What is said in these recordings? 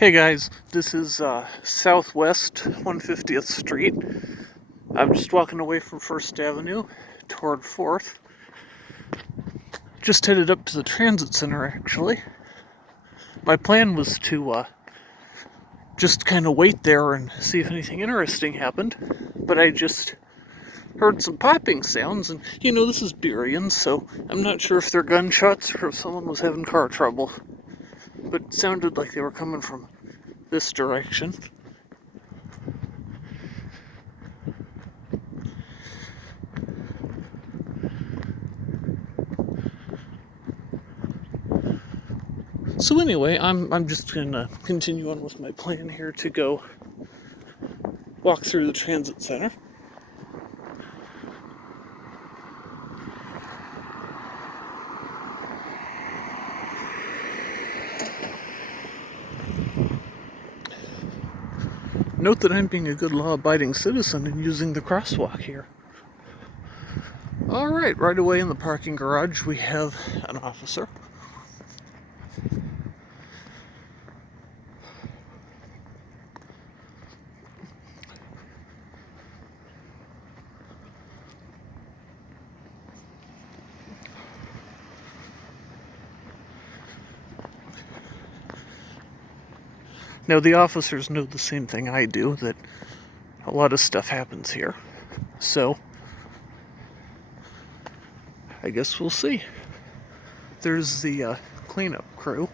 Hey guys, this is Southwest 150th Street. I'm just walking away from First Avenue toward 4th. Just headed up to the transit center actually. My plan was to just kind of wait there and see if anything interesting happened, but I just heard some popping sounds, and this is Burien, so I'm not sure if they're gunshots or if someone was having car trouble, but it sounded like they were coming from this direction. So anyway, I'm just gonna continue on with my plan here to go walk through the transit center. Note that I'm being a good law-abiding citizen and using the crosswalk here. Alright, right away in the parking garage we have an officer. Now the officers know the same thing I do, that a lot of stuff happens here. So, I guess we'll see. There's the cleanup crew.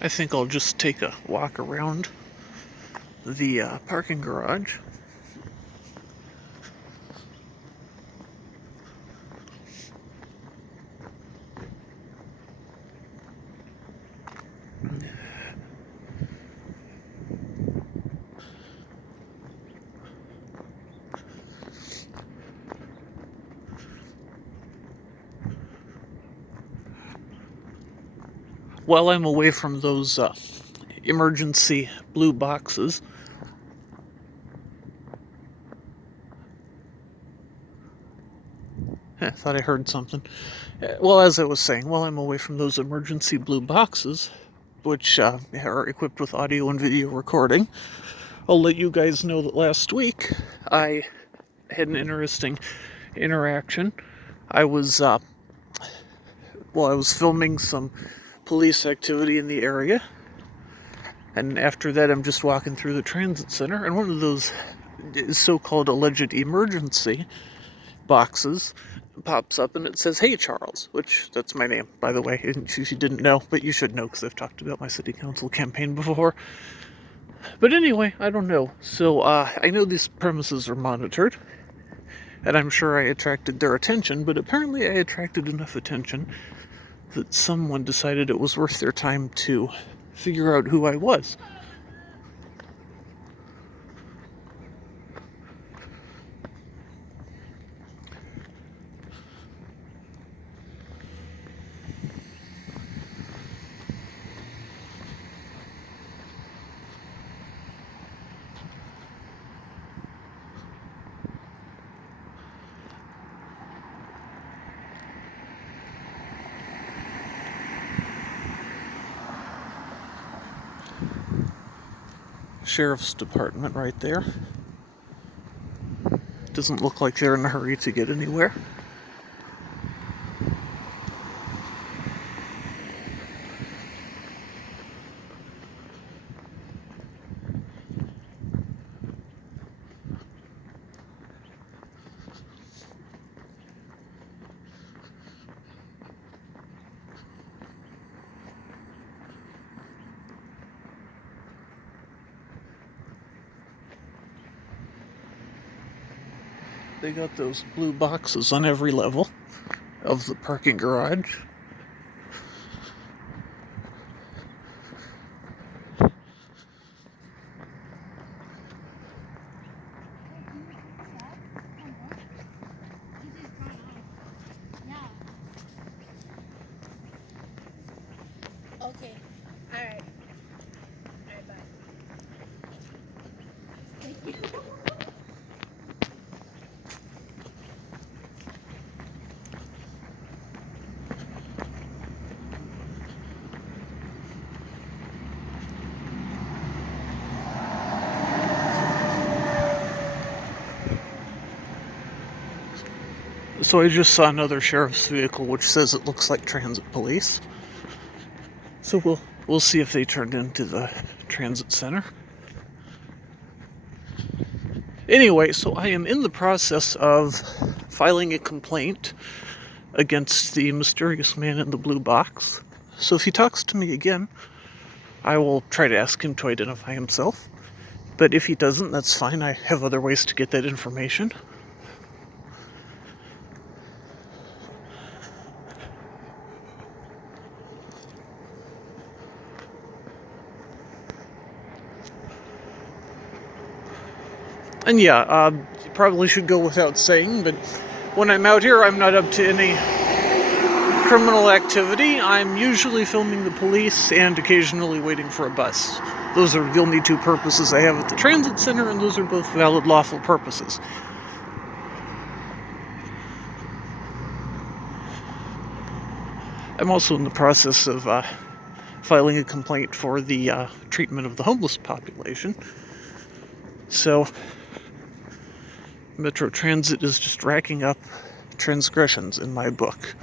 I think I'll just take a walk around the parking garage. While I'm away from those emergency blue boxes, I thought I heard something. Well, as I was saying, while I'm away from those emergency blue boxes, which are equipped with audio and video recording, I'll let you guys know that last week I had an interesting interaction. I was filming some police activity in the area, and after that I'm just walking through the transit center, and one of those so-called alleged emergency boxes pops up and it says, "Hey Charles," which that's my name, by the way, in case you didn't know, but you should know because I've talked about my city council campaign before. But anyway, I don't know. So I know these premises are monitored, and I'm sure I attracted their attention, but apparently I attracted enough attention that someone decided it was worth their time to figure out who I was. Sheriff's Department right there. Doesn't look like they're in a hurry to get anywhere. They got those blue boxes on every level of the parking garage. Okay. All right. Bye. Thank you. So I just saw another sheriff's vehicle which says it looks like transit police. So we'll see if they turned into the transit center. Anyway, so I am in the process of filing a complaint against the mysterious man in the blue box. So if he talks to me again, I will try to ask him to identify himself. But if he doesn't, that's fine. I have other ways to get that information. And yeah, you probably should go without saying, but when I'm out here, I'm not up to any criminal activity. I'm usually filming the police and occasionally waiting for a bus. Those are the only two purposes I have at the transit center, and those are both valid, lawful purposes. I'm also in the process of filing a complaint for the treatment of the homeless population. So Metro Transit is just racking up transgressions in my book.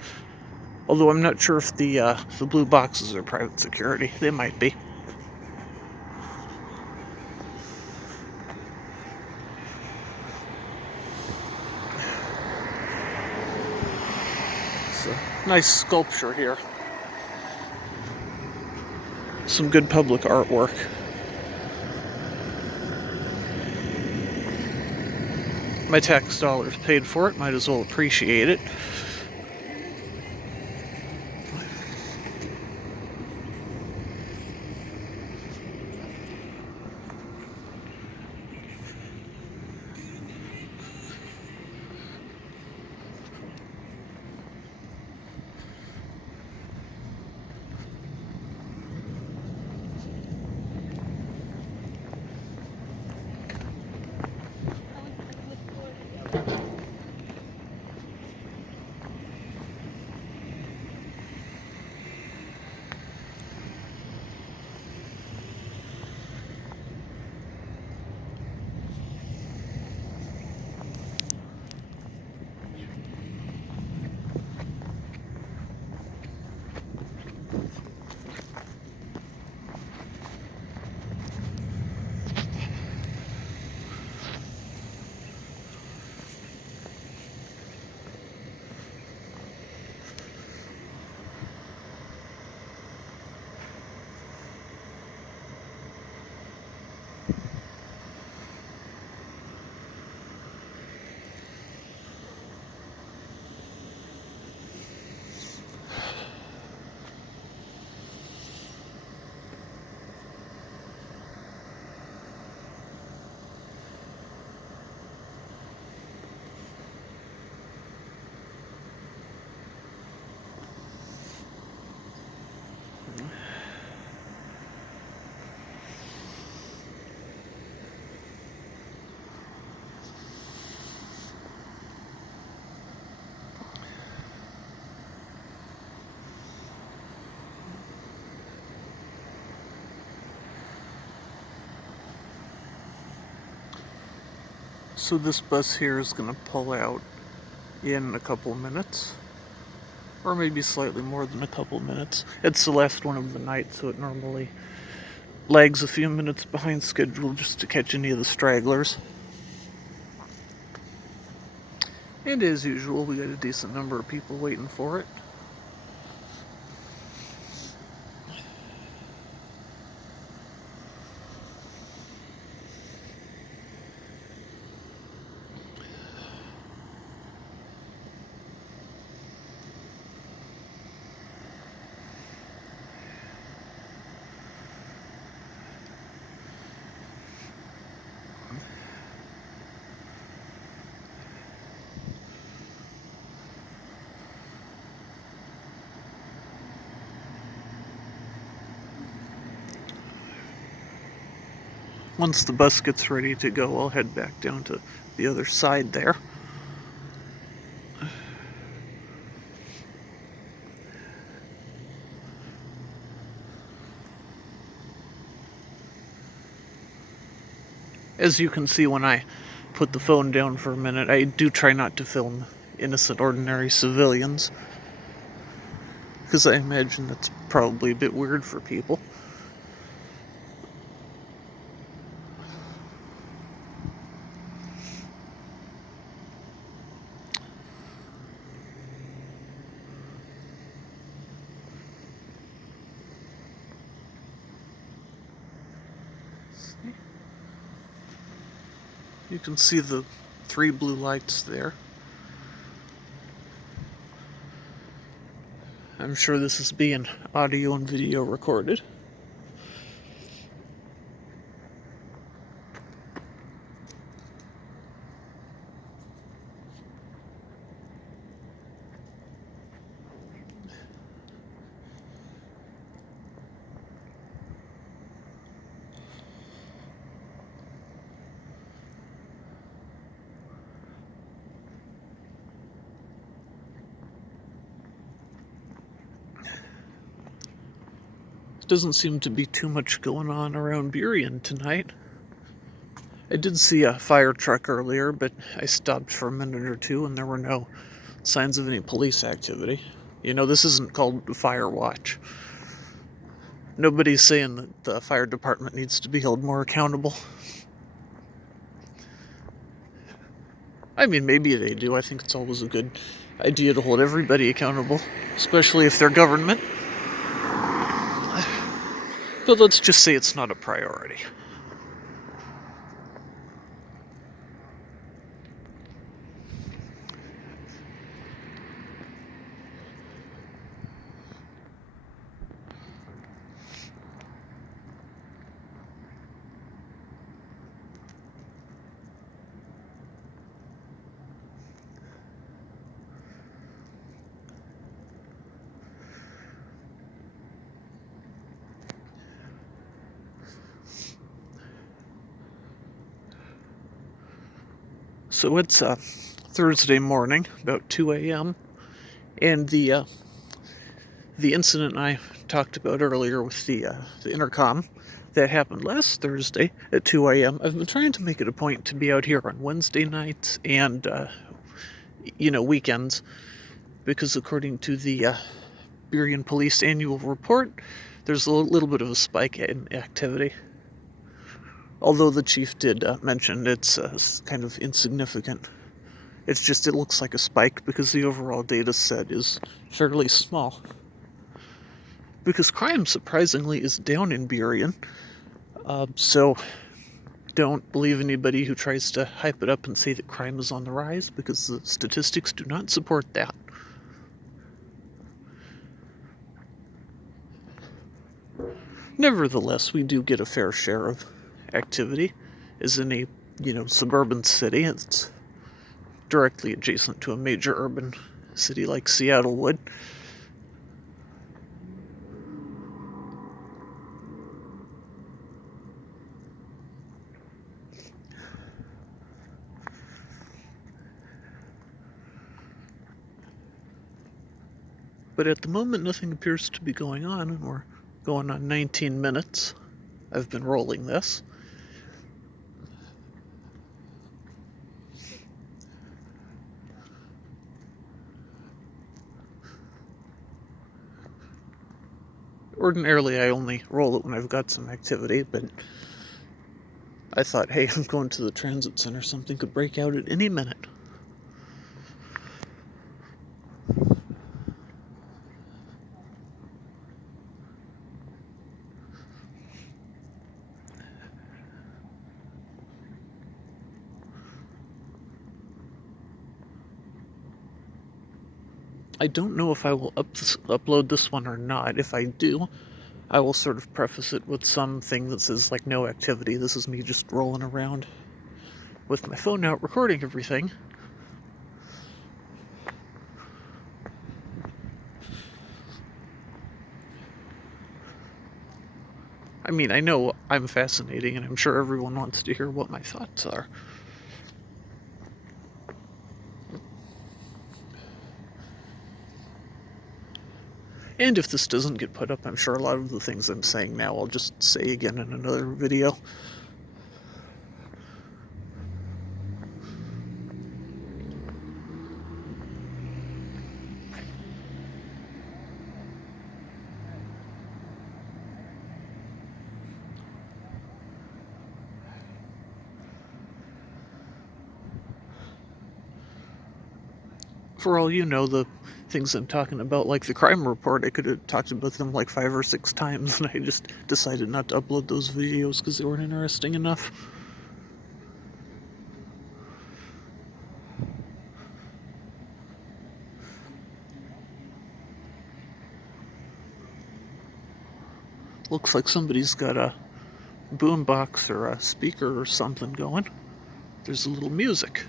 Although I'm not sure if the blue boxes are private security. They might be. It's a nice sculpture here. some good public artwork. My tax dollars paid for it, might as well appreciate it. So this bus here is going to pull out in a couple minutes, or maybe slightly more than a couple minutes. It's the last one of the night, so it normally lags a few minutes behind schedule just to catch any of the stragglers. And as usual, we got a decent number of people waiting for it. Once the bus gets ready to go, I'll head back down to the other side there. As you can see, when I put the phone down for a minute, I do try not to film innocent, ordinary civilians, because I imagine that's probably a bit weird for people. You can see the 3 blue lights there. I'm sure this is being audio and video recorded. Doesn't seem to be too much going on around Burien tonight. I did see a fire truck earlier, but I stopped for a minute or two and there were no signs of any police activity. You know, this isn't called fire watch. Nobody's saying that the fire department needs to be held more accountable. I mean, maybe they do. I think it's always a good idea to hold everybody accountable, especially if they're government. But let's just say it's not a priority. So it's Thursday morning, about 2 a.m., and the incident I talked about earlier with the intercom that happened last Thursday at 2 a.m. I've been trying to make it a point to be out here on Wednesday nights and weekends, because according to the Burien Police annual report, there's a little bit of a spike in activity. Although the chief did mention it's kind of insignificant. It's just, it looks like a spike because the overall data set is fairly small. Because crime, surprisingly, is down in Burien. So don't believe anybody who tries to hype it up and say that crime is on the rise, because the statistics do not support that. Nevertheless, we do get a fair share of activity. As in a, suburban city, it's directly adjacent to a major urban city like Seattle would. But at the moment, nothing appears to be going on, and we're going on 19 minutes. I've been rolling this. Ordinarily, I only roll it when I've got some activity, but I thought, hey, I'm going to the transit center. Something could break out at any minute. I don't know if I will upload this one or not. If I do, I will sort of preface it with something that says, like, no activity. This is me just rolling around with my phone out, recording everything. I mean, I know I'm fascinating, and I'm sure everyone wants to hear what my thoughts are. And if this doesn't get put up, I'm sure a lot of the things I'm saying now I'll just say again in another video. For all you know, the things I'm talking about, like the crime report, I could have talked about them like 5 or 6 times, and I just decided not to upload those videos because they weren't interesting enough. Looks like somebody's got a boombox or a speaker or something going. There's a little music.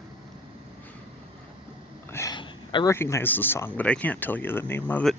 I recognize the song, but I can't tell you the name of it.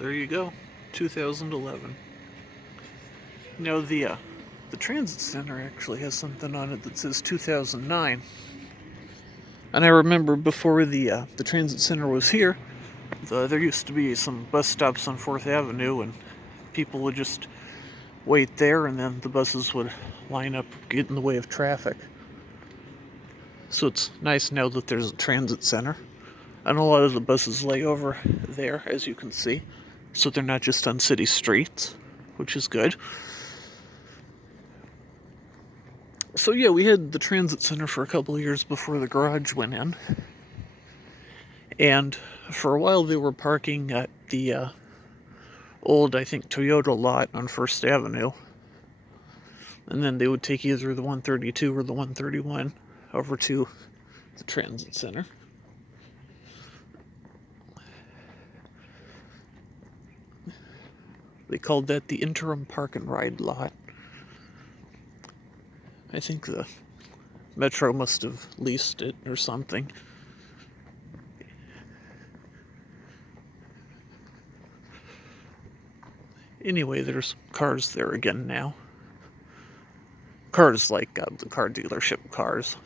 there you go, 2011. Now the transit center actually has something on it that says 2009. And I remember before the transit center was here, there used to be some bus stops on 4th Avenue, and people would just wait there, and then the buses would line up, get in the way of traffic. So it's nice now that there's a transit center. And a lot of the buses lay over there, as you can see. So they're not just on city streets, which is good. So yeah, we had the transit center for a couple of years before the garage went in. And for a while they were parking at the old, I think, Toyota lot on 1st Avenue. And then they would take either the 132 or the 131 over to the transit center. They called that the interim park and ride lot. I think the Metro must have leased it or something. Anyway, there's cars there again now. Cars like the car dealership cars.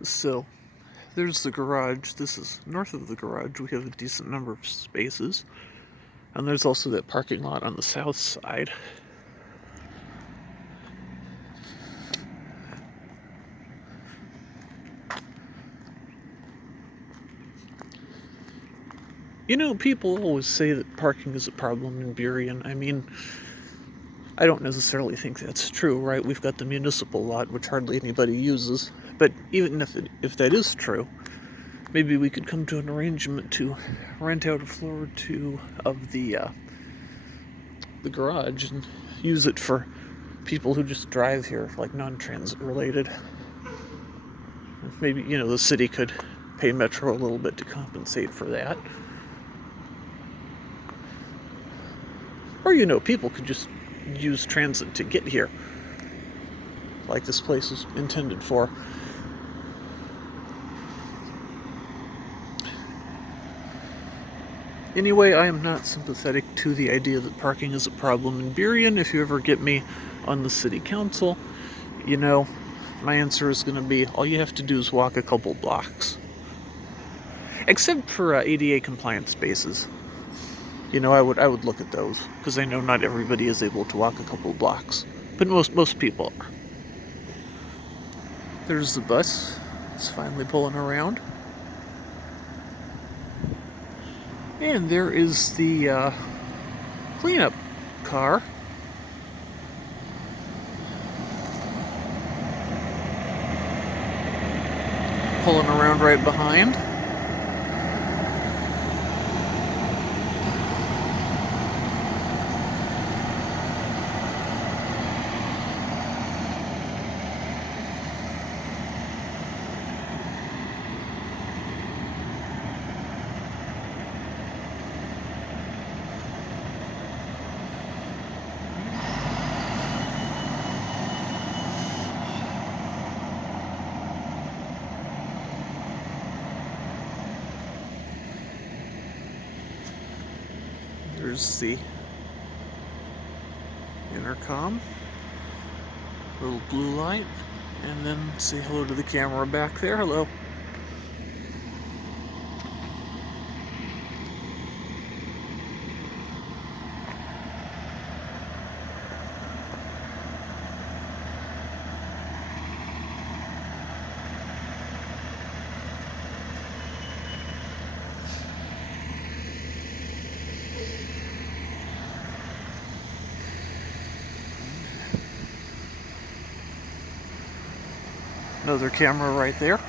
So, there's the garage. This is north of the garage. We have a decent number of spaces. And there's also that parking lot on the south side. You know, people always say that parking is a problem in Burien. I mean, I don't necessarily think that's true, right? We've got the municipal lot, which hardly anybody uses. But even if that is true, maybe we could come to an arrangement to rent out a floor or two of the garage and use it for people who just drive here, like non-transit related. Maybe, the city could pay Metro a little bit to compensate for that. Or, people could just use transit to get here, like this place is intended for. Anyway, I am not sympathetic to the idea that parking is a problem in Burien. If you ever get me on the city council, my answer is going to be all you have to do is walk a couple blocks. Except for ADA compliant spaces. I would look at those, because I know not everybody is able to walk a couple blocks. But most people are. There's the bus. It's finally pulling around. And there is the cleanup car. Pulling around right behind. There's the intercom, little blue light, and then say hello to the camera back there. Hello. Another camera right there.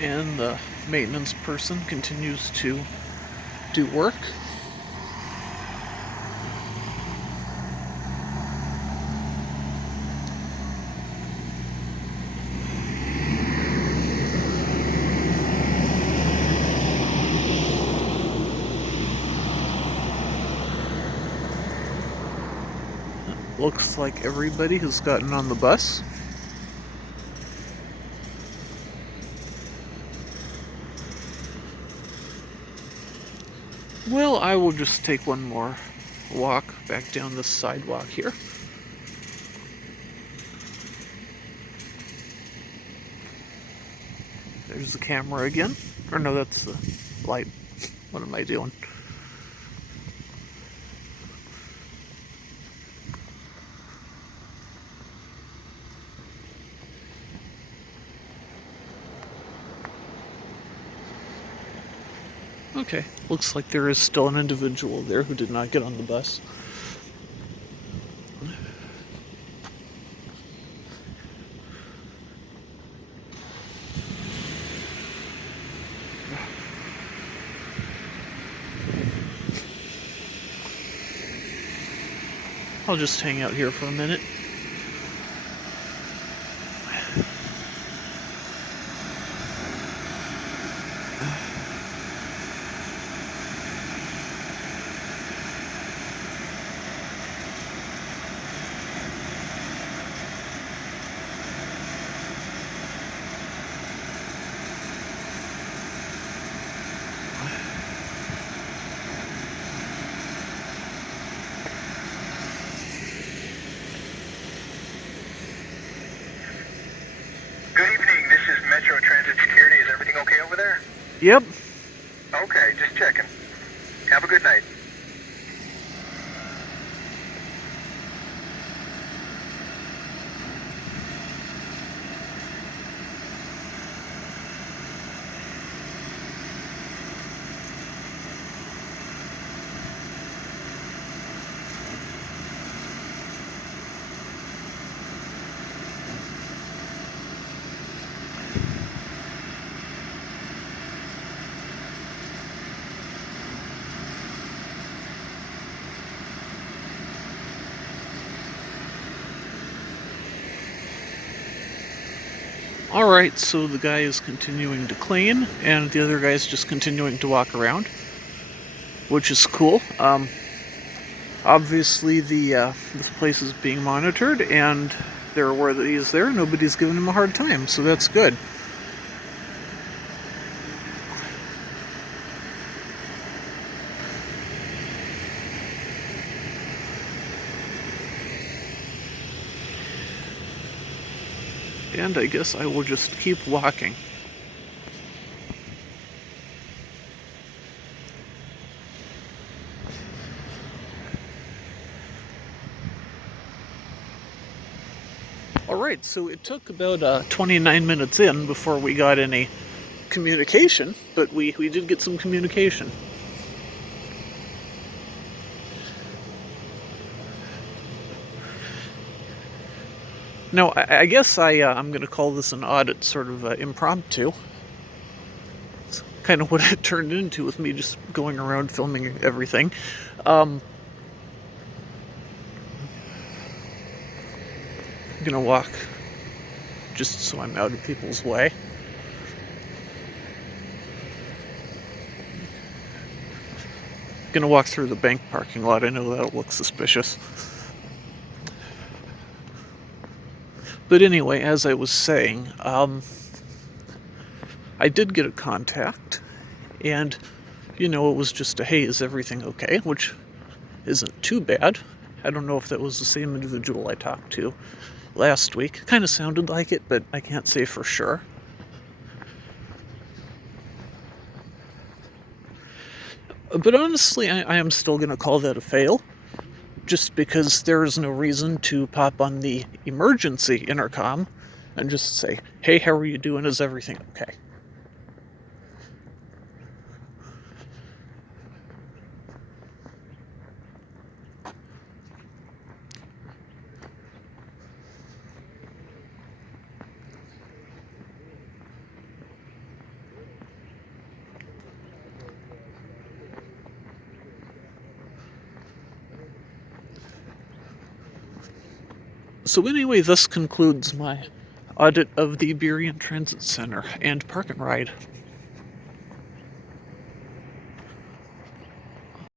And the maintenance person continues to do work. Looks like everybody has gotten on the bus. Well, I will just take one more walk back down this sidewalk here. There's the camera again. Or no, that's the light. What am I doing? Okay, looks like there is still an individual there who did not get on the bus. I'll just hang out here for a minute. Good evening, this is Metro Transit Security. Is everything okay over there? Yep. Okay, just checking. Have a good night. Alright, so the guy is continuing to clean, and the other guy is just continuing to walk around, which is cool. Obviously, this place is being monitored, and they're aware that he's there. Nobody's giving him a hard time, so that's good. And I guess I will just keep walking. Alright, so it took about 29 minutes in before we got any communication, but we did get some communication. Now, I guess I'm going to call this an audit sort of impromptu. It's kind of what it turned into with me just going around filming everything. I'm going to walk just so I'm out of people's way. Going to walk through the bank parking lot. I know that'll look suspicious. But anyway, as I was saying, I did get a contact, and, it was just a, hey, is everything okay? Which isn't too bad. I don't know if that was the same individual I talked to last week. Kind of sounded like it, but I can't say for sure. But honestly, I am still going to call that a fail, just because there is no reason to pop on the emergency intercom and just say, hey, how are you doing? Is everything okay? So anyway, this concludes my audit of the Burien Transit Center and Park and Ride.